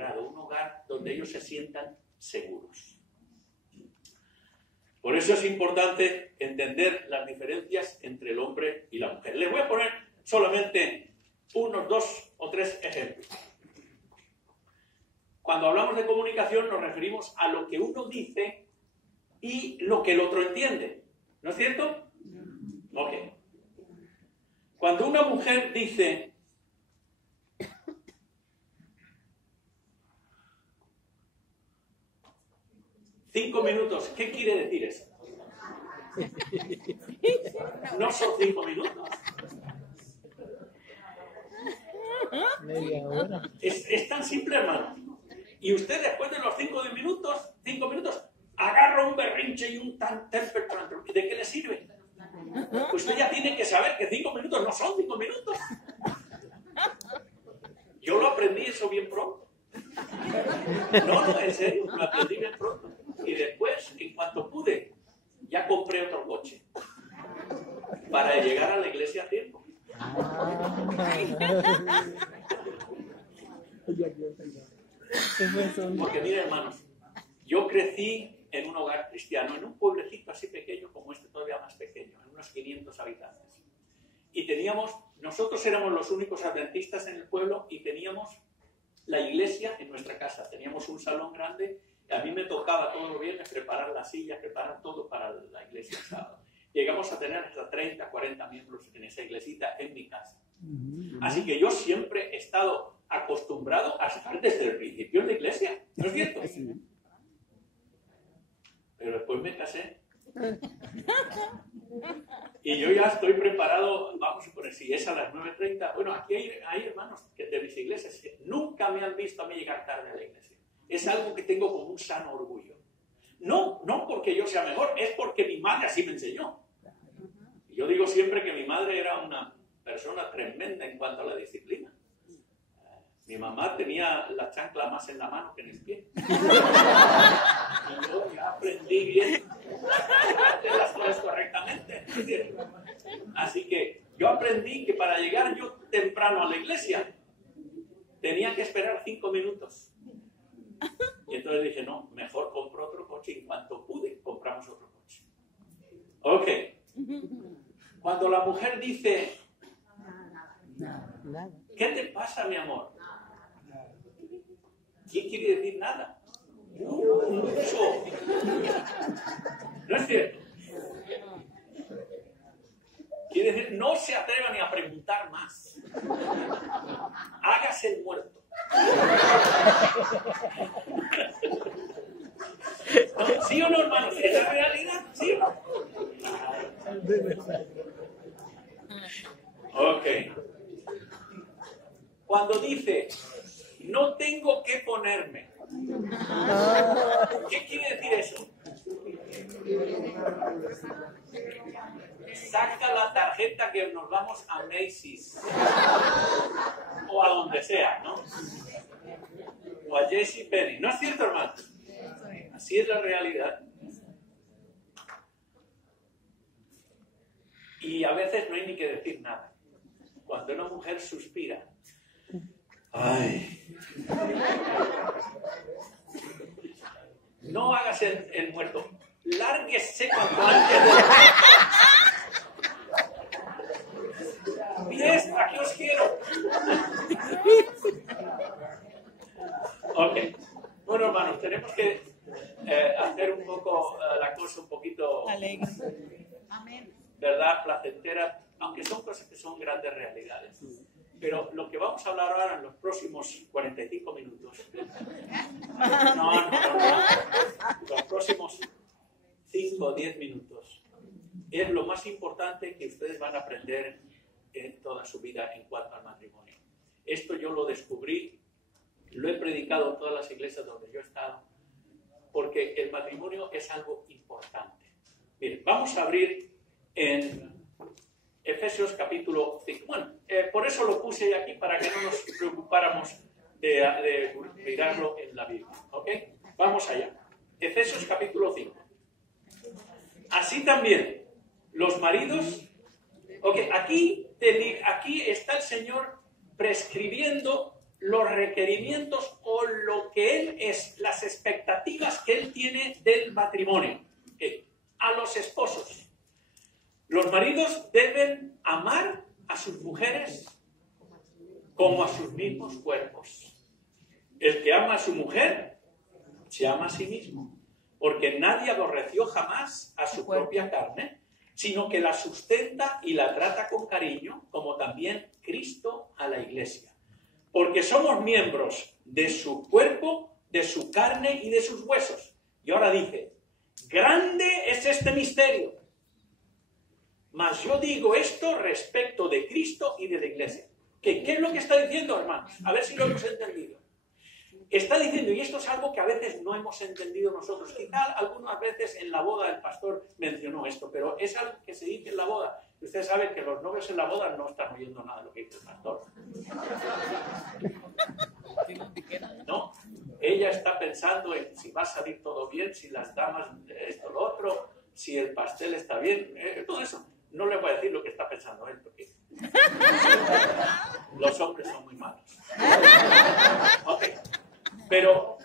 equilibrado, un hogar donde ellos se sientan seguros. Por eso es importante entender las diferencias entre el hombre y la mujer. Les voy a poner solamente unos 2 o 3 ejemplos. Cuando hablamos de comunicación nos referimos a lo que uno dice y lo que el otro entiende. ¿No es cierto? Ok. Cuando una mujer dice: "5 minutos", ¿qué quiere decir eso? No son 5 minutos. Media hora. Es tan simple, hermano. Y usted después de los 5 minutos, agarra un berrinche y un temper tantrum. ¿De qué le sirve? Usted ya tiene que saber que 5 minutos no son 5 minutos. Yo lo aprendí eso bien pronto. No, en serio, lo aprendí bien pronto. Y después, en cuanto pude, ya compré otro coche para llegar a la iglesia a tiempo. Porque miren, hermanos, yo crecí en un hogar cristiano, en un pueblecito así pequeño como este, todavía más pequeño, en unos 500 habitantes. Y nosotros éramos los únicos adventistas en el pueblo y teníamos la iglesia en nuestra casa. Teníamos un salón grande y a mí me tocaba todos los viernes preparar las sillas, preparar todo para la iglesia el sábado. Llegamos a tener hasta 30, 40 miembros en esa iglesita en mi casa. Así que yo siempre he estado acostumbrado a estar desde el principio en la iglesia. ¿No es cierto? Pero después me casé. Y yo ya estoy preparado, vamos a poner, si es a las 9:30. Bueno, aquí hay hermanos de mis iglesias que nunca me han visto a mí llegar tarde a la iglesia. Es algo que tengo como un sano orgullo. No porque yo sea mejor, es porque mi madre así me enseñó. Y yo digo siempre que mi madre era una persona tremenda en cuanto a la disciplina. Mi mamá tenía la chancla más en la mano que en el pie. Y yo ya aprendí bien a hacer las cosas correctamente. Así que yo aprendí que para llegar yo temprano a la iglesia tenía que esperar 5 minutos. Y entonces dije, no, mejor compro otro coche. Y en cuanto pude, compramos otro coche. Ok. Cuando la mujer dice: ¿qué te pasa, mi amor? ¿Quién quiere decir nada? Mucho. ¿No es cierto? Quiere decir, no se atreva ni a preguntar más. Hágase el muerto. ¿Sí o no, hermanos? ¿Es la realidad? ¿Sí o no? Ok. Cuando dice: no tengo que ponerme, ¿qué quiere decir eso? Saca la tarjeta que nos vamos a Macy's o a donde sea, ¿no? O a JCPenney. ¿No es cierto, hermano? Así es la realidad. Y a veces no hay ni que decir nada. Cuando una mujer suspira, ¡ay! No hagas el muerto. Lárguese cuanto antes. Pies, aquí os quiero. Ok. Bueno, hermanos, tenemos que hacer un poco la cosa un poquito alegre. Amén. ¿Verdad? Placentera, aunque son cosas que son grandes realidades. Pero lo que vamos a hablar ahora en los próximos 45 minutos. No. Los próximos 5 o 10 minutos es lo más importante que ustedes van a aprender en toda su vida en cuanto al matrimonio. Esto yo lo descubrí, lo he predicado en todas las iglesias donde yo he estado, porque el matrimonio es algo importante. Miren, vamos a abrir en Efesios capítulo 5. Bueno, por eso lo puse aquí, para que no nos preocupáramos de mirarlo en la Biblia. ¿Ok? Vamos allá. Efesios capítulo 5. Así también, los maridos... Ok, aquí está el Señor prescribiendo los requerimientos o con lo que él es, las expectativas que él tiene del matrimonio. A los esposos. Los maridos deben amar a sus mujeres como a sus mismos cuerpos. El que ama a su mujer se ama a sí mismo, porque nadie aborreció jamás a su propia carne, sino que la sustenta y la trata con cariño, como también Cristo a la iglesia. Porque somos miembros de su cuerpo, de su carne y de sus huesos. Y ahora dice, grande es este misterio. Mas yo digo esto respecto de Cristo y de la iglesia. ¿Qué es lo que está diciendo, hermanos? A ver si lo hemos entendido. Está diciendo, y esto es algo que a veces no hemos entendido nosotros. Quizá algunas veces en la boda el pastor mencionó esto, pero es algo que se dice en la boda. Ustedes saben que los novios en la boda no están oyendo nada de lo que dice el pastor. No, ella está pensando en si va a salir todo bien, si las damas esto, lo otro, si el pastel está bien, todo eso. No le voy a decir lo que está pensando él, porque los hombres son muy malos. Ok, pero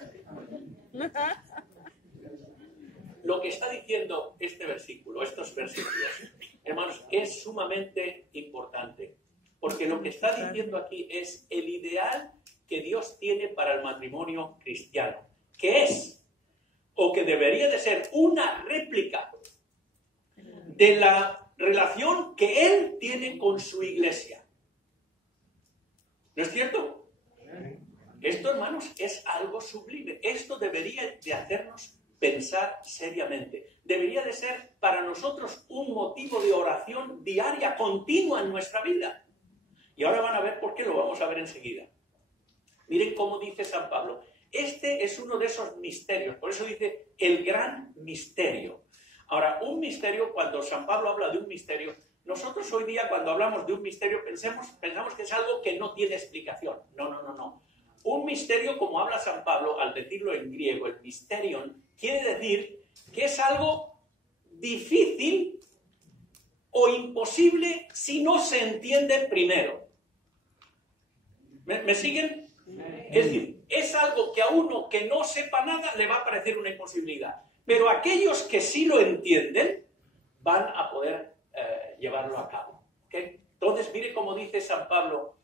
lo que está diciendo este versículo, estos versículos, hermanos, es sumamente importante, porque lo que está diciendo aquí es el ideal que Dios tiene para el matrimonio cristiano, que es, o que debería de ser, una réplica de la relación que Él tiene con su iglesia. ¿No es cierto? Esto, hermanos, es algo sublime. Esto debería de hacernos pensar seriamente. Debería de ser para nosotros un motivo de oración diaria, continua en nuestra vida. Y ahora van a ver por qué, lo vamos a ver enseguida. Miren cómo dice San Pablo. Este es uno de esos misterios. Por eso dice el gran misterio. Ahora, un misterio, cuando San Pablo habla de un misterio, nosotros hoy día cuando hablamos de un misterio pensamos que es algo que no tiene explicación. No. Un misterio, como habla San Pablo, al decirlo en griego, el mysterion, quiere decir que es algo difícil o imposible si no se entiende primero. ¿Me siguen? Es decir, es algo que a uno que no sepa nada le va a parecer una imposibilidad. Pero aquellos que sí lo entienden van a poder llevarlo a cabo. ¿Okay? Entonces, mire cómo dice San Pablo,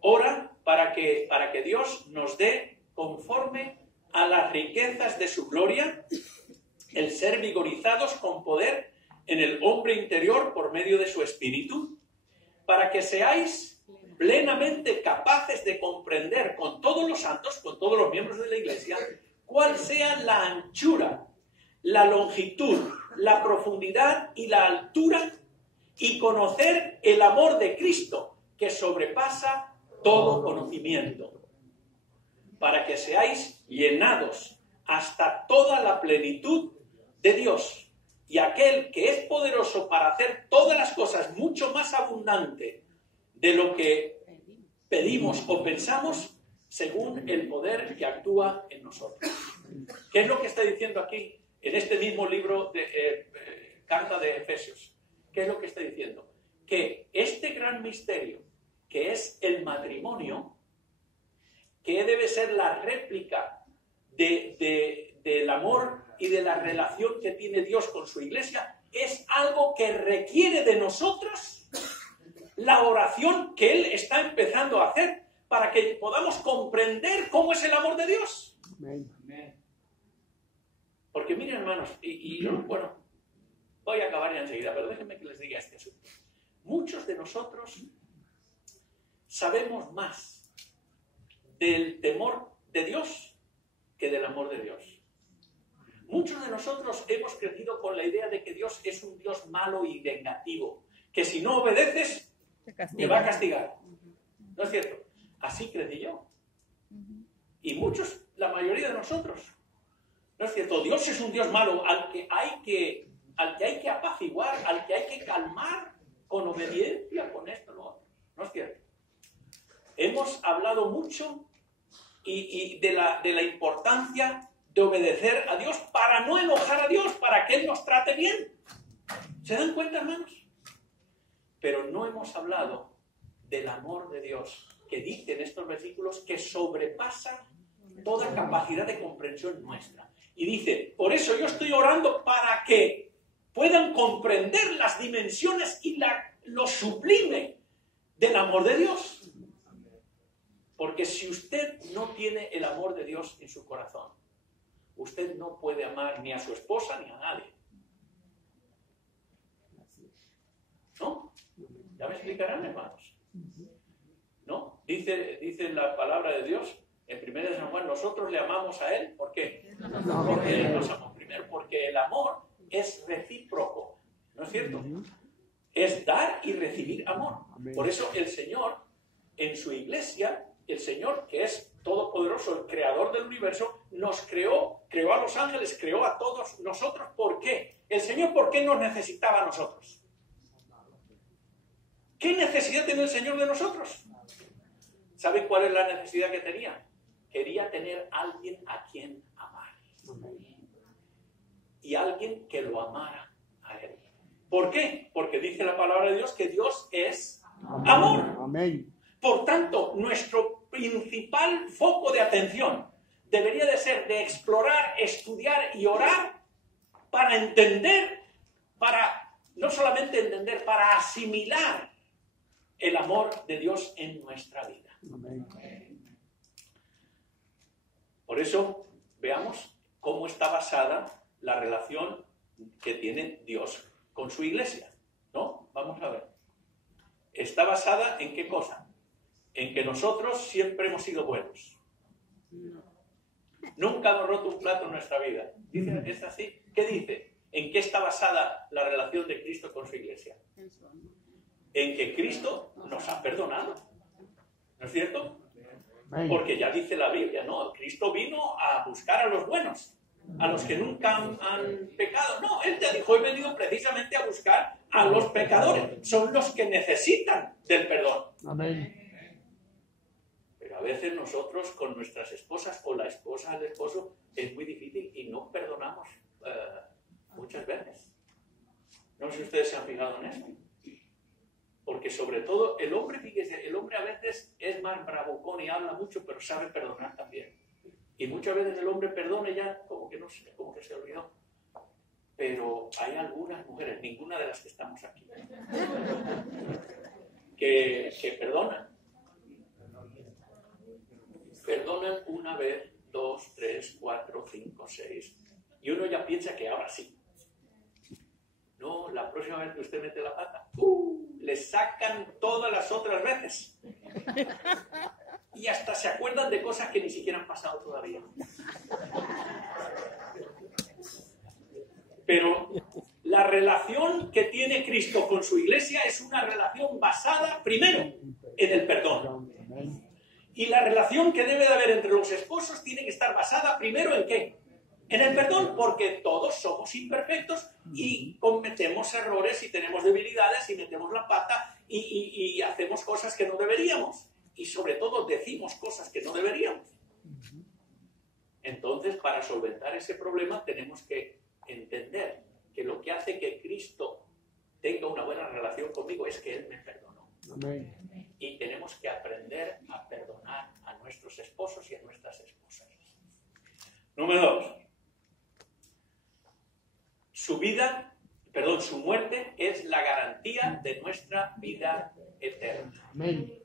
ora para que Dios nos dé conforme a las riquezas de su gloria, el ser vigorizados con poder en el hombre interior por medio de su espíritu, para que seáis plenamente capaces de comprender con todos los santos, con todos los miembros de la iglesia, cuál sea la anchura, la longitud, la profundidad y la altura, y conocer el amor de Cristo, que sobrepasa todo conocimiento, para que seáis llenados hasta toda la plenitud de Dios. Y aquel que es poderoso para hacer todas las cosas mucho más abundante de lo que pedimos o pensamos, según el poder que actúa en nosotros. ¿Qué es lo que está diciendo aquí? En este mismo libro de carta de Efesios, ¿qué es lo que está diciendo? Que este gran misterio, que es el matrimonio, que debe ser la réplica del amor y de la relación que tiene Dios con su iglesia, es algo que requiere de nosotros la oración que Él está empezando a hacer para que podamos comprender cómo es el amor de Dios. Amén. Porque miren, hermanos, bueno, voy a acabar ya enseguida, pero déjenme que les diga este asunto. Muchos de nosotros sabemos más del temor de Dios que del amor de Dios. Muchos de nosotros hemos crecido con la idea de que Dios es un Dios malo y vengativo, que si no obedeces, te va a castigar. ¿No es cierto? Así crecí yo. Y muchos, la mayoría de nosotros. ¿No es cierto? Dios es un Dios malo al que hay que apaciguar, al que hay que calmar con obediencia, con esto, lo otro. ¿No es cierto? Hemos hablado mucho y de la importancia de obedecer a Dios para no enojar a Dios, para que Él nos trate bien. ¿Se dan cuenta, hermanos? Pero no hemos hablado del amor de Dios, que dice en estos versículos que sobrepasa toda capacidad de comprensión nuestra. Y dice, por eso yo estoy orando para que puedan comprender las dimensiones y lo sublime del amor de Dios. Porque si usted no tiene el amor de Dios en su corazón, usted no puede amar ni a su esposa ni a nadie. ¿No? ¿Ya me explicarán, hermanos? ¿No? Dice la palabra de Dios en 1 de San Juan, nosotros le amamos a Él. ¿Por qué? Porque Él nos amó primero. Porque el amor es recíproco. ¿No es cierto? Es dar y recibir amor. Por eso el Señor, en su iglesia, el Señor, que es todopoderoso, el creador del universo, nos creó a los ángeles, creó a todos nosotros. ¿Por qué? El Señor, ¿por qué nos necesitaba a nosotros? ¿Qué necesidad tiene el Señor de nosotros? ¿Sabe cuál es la necesidad que tenía? Quería tener alguien a quien amar. Y alguien que lo amara a Él. ¿Por qué? Porque dice la palabra de Dios que Dios es amor. Amén. Por tanto, nuestro principal foco de atención debería de ser de explorar, estudiar y orar para entender, no solamente entender, para asimilar el amor de Dios en nuestra vida. Amén. Por eso, veamos cómo está basada la relación que tiene Dios con su iglesia, ¿no? Vamos a ver. ¿Está basada en qué cosa? En que nosotros siempre hemos sido buenos. Nunca hemos roto un plato en nuestra vida. ¿Dice, es así? ¿Qué dice? ¿En qué está basada la relación de Cristo con su iglesia? En que Cristo nos ha perdonado. ¿No es cierto? Porque ya dice la Biblia, ¿no? Cristo vino a buscar a los buenos, a los que nunca han pecado. No, Él te dijo, he venido precisamente a buscar a los pecadores. Son los que necesitan del perdón. Amén. Pero a veces nosotros con nuestras esposas o la esposa al esposo es muy difícil y no perdonamos muchas veces. No sé si ustedes se han fijado en eso. Porque sobre todo el hombre, fíjese, el hombre a veces es más bravucón y habla mucho, pero sabe perdonar también. Y muchas veces el hombre perdona y ya como que no sé, como que se olvidó. Pero hay algunas mujeres, ninguna de las que estamos aquí, que perdonan. Perdonan una vez, 2, 3, 4, 5, 6. Y uno ya piensa que ahora sí. No, la próxima vez que usted mete la pata, le sacan todas las otras veces. Y hasta se acuerdan de cosas que ni siquiera han pasado todavía. Pero la relación que tiene Cristo con su iglesia es una relación basada, primero, en el perdón. Y la relación que debe de haber entre los esposos tiene que estar basada, primero, ¿en qué? En el perdón, porque todos somos imperfectos y cometemos errores y tenemos debilidades y metemos la pata y hacemos cosas que no deberíamos. Y sobre todo decimos cosas que no deberíamos. Entonces, para solventar ese problema tenemos que entender que lo que hace que Cristo tenga una buena relación conmigo es que Él me perdonó. Amén. Y tenemos que aprender a perdonar a nuestros esposos y a nuestras esposas. Número 2. Su muerte es la garantía de nuestra vida eterna. Amén.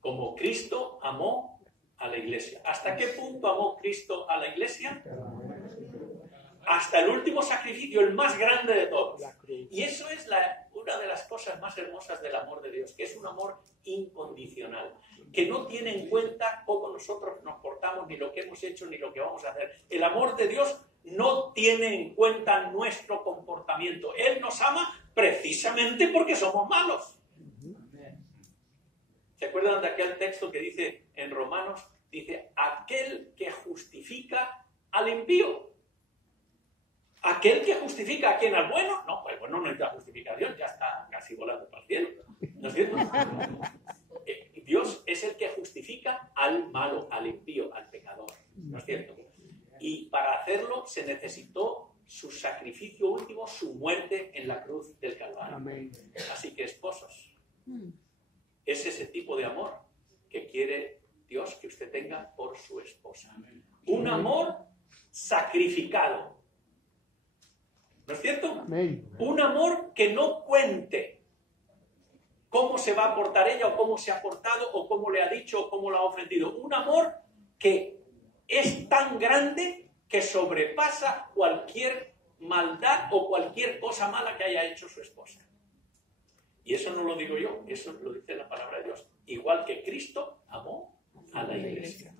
Como Cristo amó a la iglesia. ¿Hasta qué punto amó Cristo a la iglesia? Hasta el último sacrificio, el más grande de todos. Y eso es una de las cosas más hermosas del amor de Dios, que es un amor incondicional, que no tiene en cuenta cómo nosotros nos portamos, ni lo que hemos hecho, ni lo que vamos a hacer. El amor de Dios no tiene en cuenta nuestro comportamiento. Él nos ama precisamente porque somos malos. ¿Se acuerdan de aquel texto que dice en Romanos? Dice, aquel que justifica al impío. Aquel que justifica a quien al bueno, no, pues bueno no necesita justificación, ya está casi volando para el cielo. ¿No es cierto? Dios es el que justifica al malo, al impío, al pecador. ¿No es cierto? Y para hacerlo se necesitó su sacrificio último, su muerte en la cruz del Calvario. Amén. Así que esposos, es ese tipo de amor que quiere Dios que usted tenga por su esposa. Un amor sacrificado. ¿No es cierto? Amén. Un amor que no cuente cómo se va a portar ella o cómo se ha portado o cómo le ha dicho o cómo la ha ofendido. Un amor que es tan grande que sobrepasa cualquier maldad o cualquier cosa mala que haya hecho su esposa. Y eso no lo digo yo, eso lo dice la palabra de Dios. Igual que Cristo amó a la iglesia.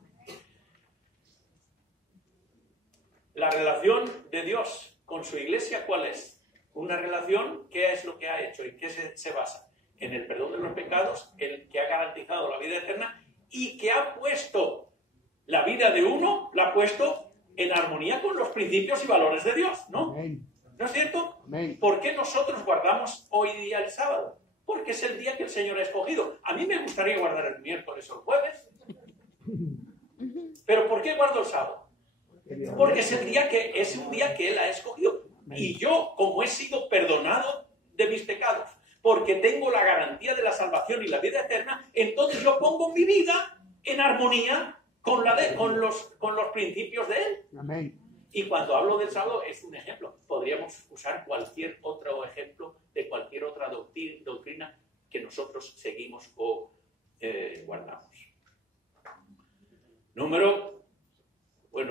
La relación de Dios con su iglesia, ¿cuál es? Una relación, ¿qué es lo que ha hecho? ¿En qué se basa? En el perdón de los pecados, el que ha garantizado la vida eterna y que ha puesto la vida de uno, la ha puesto en armonía con los principios y valores de Dios, ¿no? Amén. ¿No es cierto? Amén. ¿Por qué nosotros guardamos hoy día el sábado? Porque es el día que el Señor ha escogido. A mí me gustaría guardar el miércoles o el jueves. ¿Pero por qué guardo el sábado? Porque es un día que Él ha escogido. Y yo, como he sido perdonado de mis pecados, porque tengo la garantía de la salvación y la vida eterna, entonces yo pongo mi vida en armonía con los principios de Él. Amén. Y cuando hablo del sábado es un ejemplo. Podríamos usar cualquier otro ejemplo de cualquier otra doctrina que nosotros seguimos o guardamos.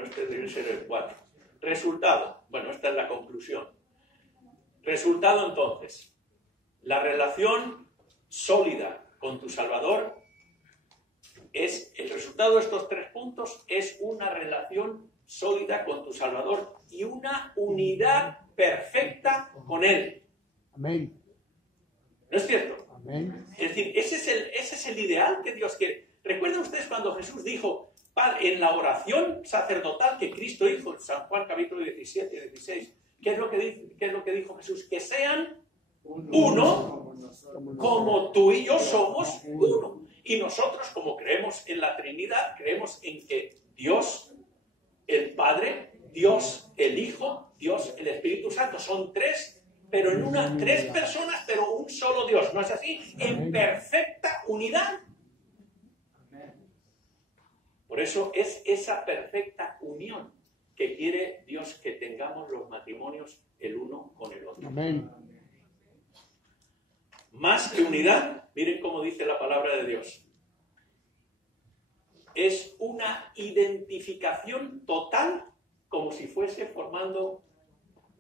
Este debe ser el 4. Resultado. Esta es la conclusión. Resultado entonces. La relación sólida con tu Salvador el resultado de estos 3 puntos es una relación sólida con tu Salvador y una unidad perfecta con Él. Amén. ¿No es cierto? Amén. Es decir, ese es el ideal que Dios quiere. ¿Recuerdan ustedes cuando Jesús dijo en la oración sacerdotal que Cristo hizo en San Juan capítulo 17 y 16? ¿Qué es lo que dijo Jesús? Que sean uno como tú y yo somos uno. Y nosotros, como creemos en la Trinidad, creemos en que Dios, el Padre, Dios, el Hijo, Dios, el Espíritu Santo, son 3, pero en 3 personas, pero un solo Dios. ¿No es así? En perfecta unidad. Por eso es esa perfecta unión que quiere Dios que tengamos los matrimonios el uno con el otro. Amén. Más que unidad, miren cómo dice la palabra de Dios. Es una identificación total, como si fuese formando...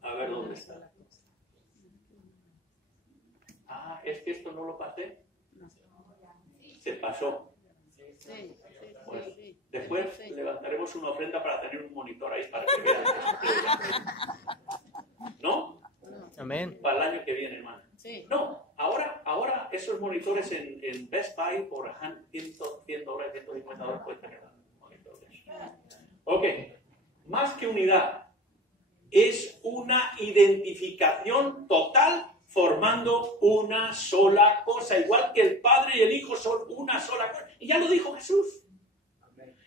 A ver, ¿dónde está? Es que esto no lo pasé. Se pasó. Pues, después levantaremos una ofrenda para tener un monitor ahí para que vean. ¿No? Amén. Para el año que viene, hermano. Sí. No, ahora esos monitores en Best Buy por $100, $150 pueden tener monitores. Ok, más que unidad, es una identificación total formando una sola cosa, igual que el Padre y el Hijo son una sola cosa. Y ya lo dijo Jesús.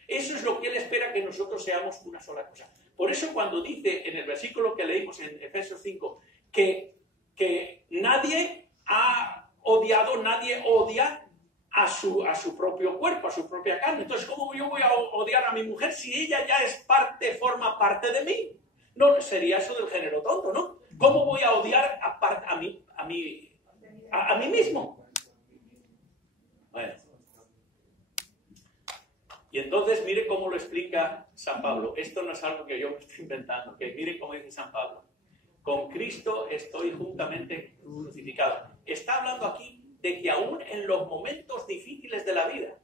Eso es lo que Él espera, que nosotros seamos una sola cosa. Por eso cuando dice en el versículo que leímos en Efesios 5 que nadie ha odiado, nadie odia a su propio cuerpo, a su propia carne. Entonces, ¿cómo yo voy a odiar a mi mujer si ella ya forma parte de mí? No, sería eso del género tonto, ¿no? ¿Cómo voy a odiar a mí mismo? Bueno. Y entonces, mire cómo lo explica San Pablo. Esto no es algo que yo me estoy inventando, que mire cómo dice San Pablo. Con Cristo estoy juntamente crucificado. Está hablando aquí de que aún en los momentos difíciles de la vida,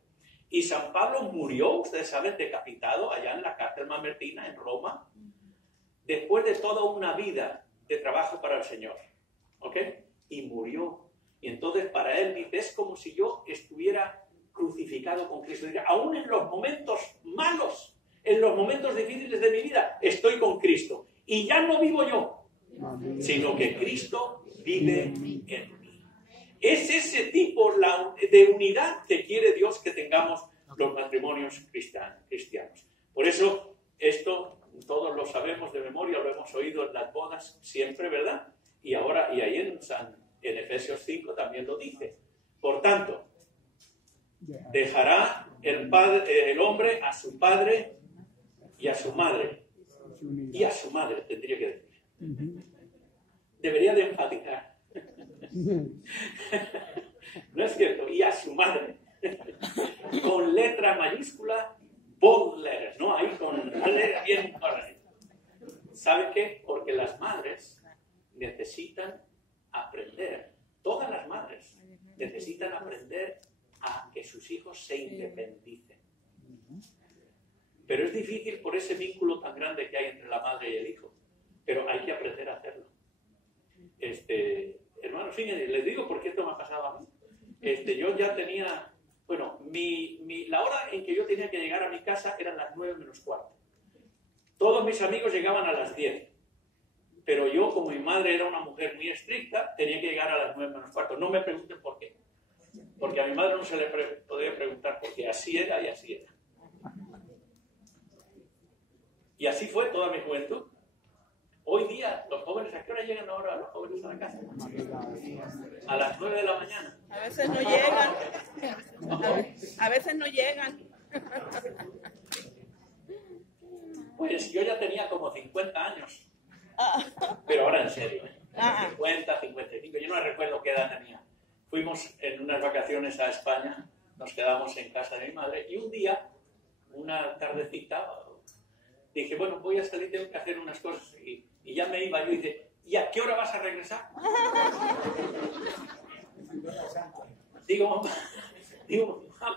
y San Pablo murió, ustedes saben, decapitado allá en la cárcel Mamertina, en Roma, después de toda una vida de trabajo para el Señor. ¿Ok? Y murió. Y entonces para él dice, es como si yo estuviera crucificado con Cristo. Aún en los momentos malos, en los momentos difíciles de mi vida, estoy con Cristo. Y ya no vivo yo, sino que Cristo vive en mí. Es ese tipo de unidad que quiere Dios que tengamos los matrimonios cristianos. Por eso, esto todos lo sabemos de memoria, lo hemos oído en las bodas siempre, ¿verdad? Y ahí en Efesios 5 también lo dice. Por tanto, dejará el padre, su padre y a su madre. Y a su madre, tendría que decir. Debería de enfatizar. No es cierto, y a su madre. Con letra mayúscula, bold letters, ¿no? Ahí con la letra bien correcta. ¿Sabe qué? Porque las madres necesitan aprender, todas las madres necesitan aprender a que sus hijos se independicen. Pero es difícil por ese vínculo tan grande que hay entre la madre y el hijo. Pero hay que aprender a hacerlo. Hermanos, fíjense, les digo por qué esto me ha pasado a mí. Yo ya tenía, bueno, la hora en que yo tenía que llegar a mi casa eran las 9 menos cuarto. Todos mis amigos llegaban a las 10. Pero yo, como mi madre era una mujer muy estricta, tenía que llegar a las 9 menos cuarto. No me pregunten por qué. Porque a mi madre no se le podía preguntar, porque así era y así era. Y así fue toda mi juventud. Hoy día, los jóvenes, ¿a qué hora llegan ahora los jóvenes a la casa? A las 9 de la mañana. A veces no llegan. A veces no llegan. Pues yo ya tenía como 50 años. Pero ahora en serio, 50, 55, yo no recuerdo qué edad tenía. Fuimos en unas vacaciones a España, nos quedamos en casa de mi madre y un día, una tardecita, dije, bueno, voy a salir, tengo que hacer unas cosas y ya me iba. Yo dije, ¿y a qué hora vas a regresar? Digo,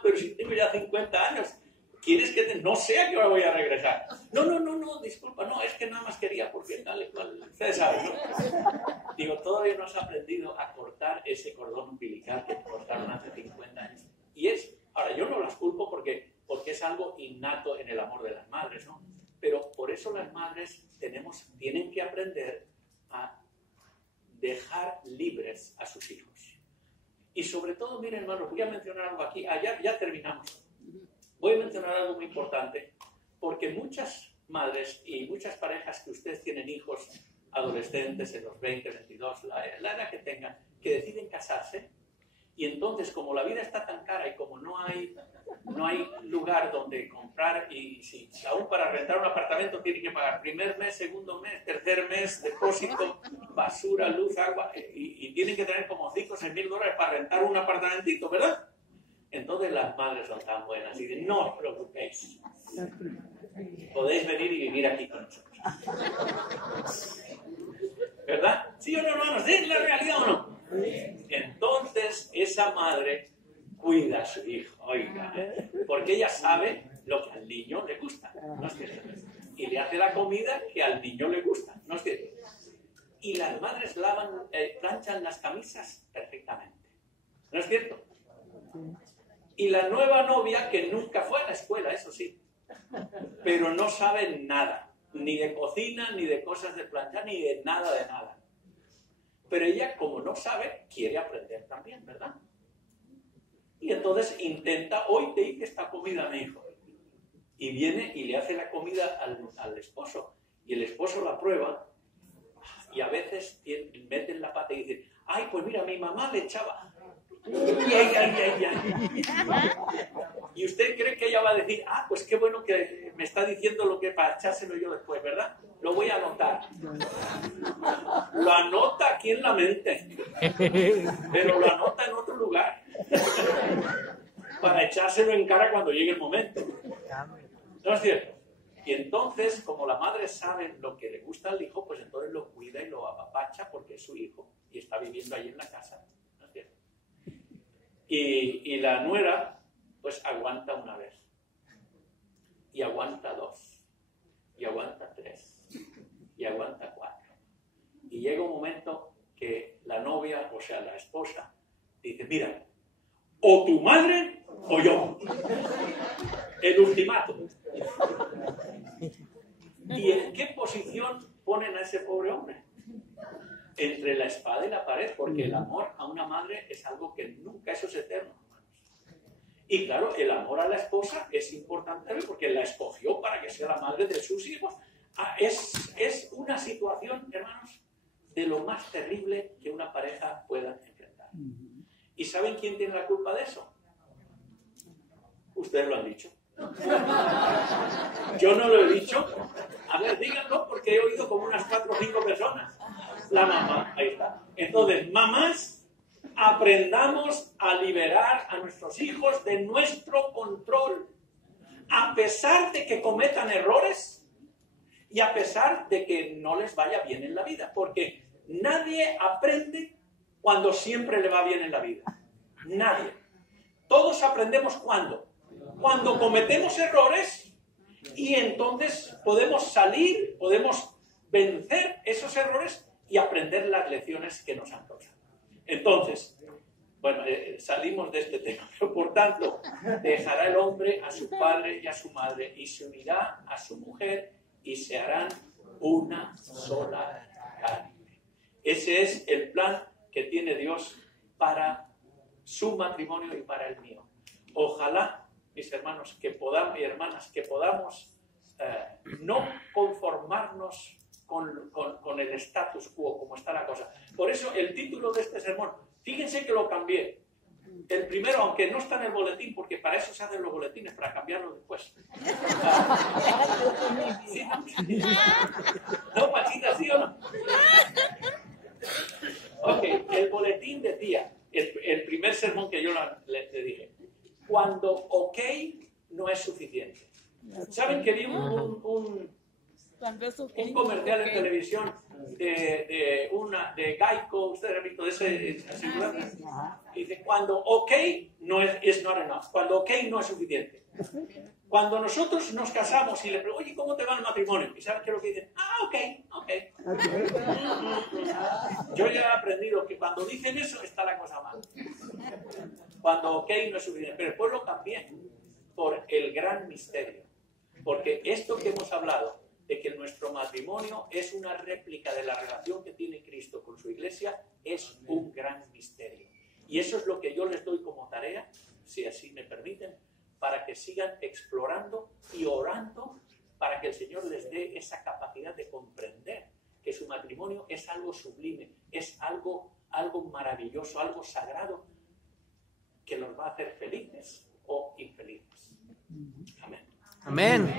pero si tengo ya 50 años, ¿quieres que no sé a qué hora voy a regresar? No, disculpa, no, es que nada más quería porque tal y cual, ustedes saben, ¿no? Digo, todavía no has aprendido a cortar ese cordón umbilical que te cortaron hace 50 años. Y ahora yo no las culpo porque es algo innato en el amor de las madres, ¿no? Pero por eso las madres tienen que aprender a dejar libres a sus hijos. Y sobre todo, miren, hermanos, voy a mencionar algo aquí, ya terminamos. Voy a mencionar algo muy importante, porque muchas madres y muchas parejas que ustedes tienen hijos adolescentes en los 20, 22, la edad que tengan, que deciden casarse, y entonces como la vida está tan cara y como no hay lugar donde comprar, y si aún para rentar un apartamento tienen que pagar primer mes, segundo mes, tercer mes, depósito, basura, luz, agua, y tienen que tener como 5 o 6 mil dólares para rentar un apartamentito, ¿verdad? Entonces las madres son tan buenas y dicen, no os preocupéis, podéis venir y vivir aquí con nosotros. ¿Verdad? ¿Sí o no, hermanos? ¿Es la realidad o no? Entonces esa madre cuida a su hijo, oiga, porque ella sabe lo que al niño le gusta, ¿no es cierto? Y le hace la comida que al niño le gusta, ¿no es cierto? Y las madres planchan las camisas perfectamente, ¿no es cierto? Y la nueva novia, que nunca fue a la escuela, eso sí, pero no sabe nada, ni de cocina, ni de cosas de planchar, ni de nada. Pero ella, como no sabe, quiere aprender también, ¿verdad? Y entonces intenta, hoy te hice esta comida, mi hijo. Y viene y le hace la comida al esposo. Y el esposo la prueba, y a veces meten la pata y dicen, ay, pues mira, mi mamá le echaba... Y usted cree que ella va a decir, pues qué bueno que me está diciendo lo que para echárselo yo después, ¿verdad? Lo voy a anotar. Lo anota aquí en la mente, pero lo anota en otro lugar para echárselo en cara cuando llegue el momento. ¿No es cierto? Y entonces, como la madre sabe lo que le gusta al hijo, pues entonces lo cuida y lo apapacha porque es su hijo y está viviendo ahí en la casa. ¿No es cierto? Y la nuera, pues aguanta una vez, y aguanta 2, y aguanta 3, y aguanta 4. Y llega un momento que la novia, o sea, la esposa, dice, mira, o tu madre o yo. El ultimátum. ¿Y en qué posición ponen a ese pobre hombre? Entre la espada y la pared, porque el amor a una madre es algo que nunca, eso es eterno, hermanos. Y claro, el amor a la esposa es importante porque la escogió para que sea la madre de sus hijos. Es una situación, hermanos, de lo más terrible que una pareja pueda enfrentar. ¿Y saben quién tiene la culpa de eso? Ustedes lo han dicho, Yo no lo he dicho. A ver, díganlo porque he oído como unas 4 o 5 personas. La mamá, ahí está. Entonces, mamás, aprendamos a liberar a nuestros hijos de nuestro control. A pesar de que cometan errores y a pesar de que no les vaya bien en la vida. Porque nadie aprende cuando siempre le va bien en la vida. Nadie. Todos aprendemos cuando cometemos errores y entonces podemos salir, podemos vencer esos errores y aprender las lecciones que nos han causado. Entonces, bueno, salimos de este tema. Por tanto, dejará el hombre a su padre y a su madre y se unirá a su mujer y se harán una sola carne. Ese es el plan que tiene Dios para su matrimonio y para el mío. Ojalá, mis hermanos y hermanas, que podamos no conformarnos con el status quo, como está la cosa. Por eso el título de este sermón, fíjense que lo cambié. El primero, aunque no está en el boletín, porque para eso se hacen los boletines, para cambiarlo después. ¿Sí, no? ¿No, Pachita, sí o no? Ok, el boletín decía, el primer sermón que yo le dije, cuando ok no es suficiente. ¿Saben que vi un comercial en televisión de Geico, ustedes han visto de ese asegurador? Dice, cuando ok no es not enough, cuando ok no es suficiente. Cuando nosotros nos casamos y le pregunto, oye, ¿cómo te va el matrimonio? ¿Y sabes qué es lo que dicen? Ok. Yo ya he aprendido que cuando dicen eso está la cosa mal. Cuando ok no es suficiente. Pero después lo cambié por el gran misterio. Porque esto que hemos hablado, de que nuestro matrimonio es una réplica de la relación que tiene Cristo con su iglesia, es un gran misterio. Y eso es lo que yo les doy como tarea, si así me permiten, para que sigan explorando y orando para que el Señor les dé esa capacidad de comprender que su matrimonio es algo sublime, es algo maravilloso, algo sagrado que los va a hacer felices o infelices. Amén. Amén.